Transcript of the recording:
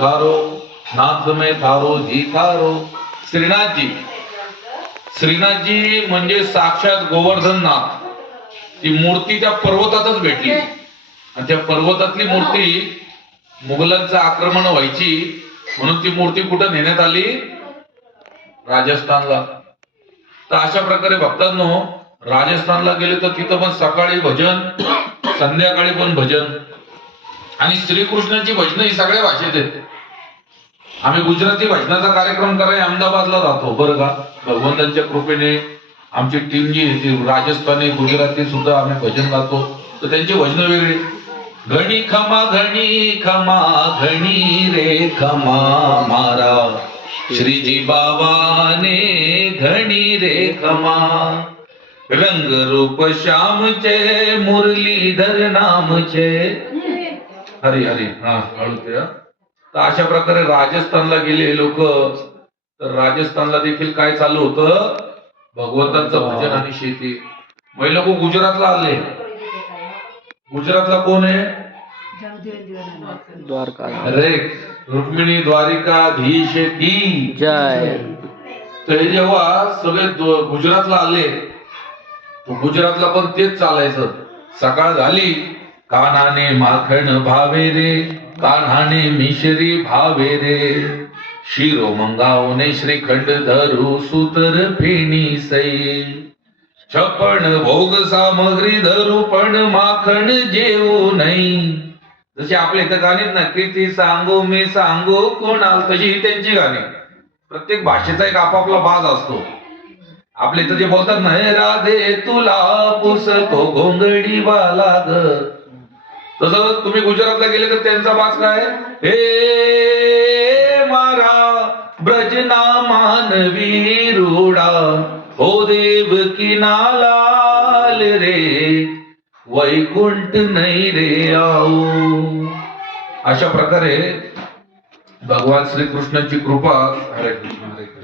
थारो नाथ में थारो जी थारो. श्रीनाथजी, श्रीनाथजी म्हणजे साक्षात गोवर्धन नाथ. ती मूर्ती त्या पर्वतातच भेटली आणि त्या पर्वतातली मूर्ती मुघलांचं आक्रमण व्हायची म्हणून ती मूर्ती कुठं नेण्यात आली? राजस्थानला. तर अशा प्रकारे भक्तांनो, राजस्थानला गेले तर तिथं पण सकाळी भजन, संध्याकाळी पण भजन. आणि श्रीकृष्णाची भजन ही सगळ्या भाषेत आहेत. आम्ही गुजराती भजनाचा कार्यक्रम करायला अहमदाबादला जातो बरं का. भगवंतांच्या कृपेने आमची टीम जी आहे राजस्थानी गुजराती सुद्धा आम्ही भजन गातो. तर त्यांची भजन वेगळी. घणी खमा घणी रे खमा मारा, श्रीजी बाबाने घणी रे खमा. रंग रूप श्यामचे मुरलीधर नामचे. हरी हरी. हा हळू ते. तर अशा प्रकारे राजस्थानला गेले लोक. तर राजस्थानला देखील काय चालू होतं? भगवंतांचं भजन आणि शेती. मग लोक गुजरातला आले. गुजरातला कोण आहे? द्वारका. अरे रुक्मिणी द्वारिकाधीश की जय. तर हे जेव्हा सगळे गुजरातला आले, गुजरातला पण तेच चालायचं. सकाळ झाली, कान्हाने माखण भावे रे, कान्हाने मिश्री भावे रे. शिरो मंगावने श्रीखंड धरू सूतर फेणी सै. छप्पन भोग सामग्री धरू पण माखण जेवू नाही. जशी आपल्या इथं गाणीत ना, किती सांगू मी सांगू कोणाला, तशी ही त्यांची गाणी. प्रत्येक भाषेचा एक आपापला बाज असतो. आपल्या इथं जे बोलतात ना, हे राधे तुला पुसतो घोंगडी वाला ग, तसं तुम्ही गुजरातला गेले तर त्यांचा बाज काय? हे मारा ब्रजना मानवी रूडा, हो देव की नालाल रे, वैकुंठ नाही रे आऊ. अशा प्रकारे भगवान श्रीकृष्णाची कृपा. हरे कृष्ण हरे कृष्ण.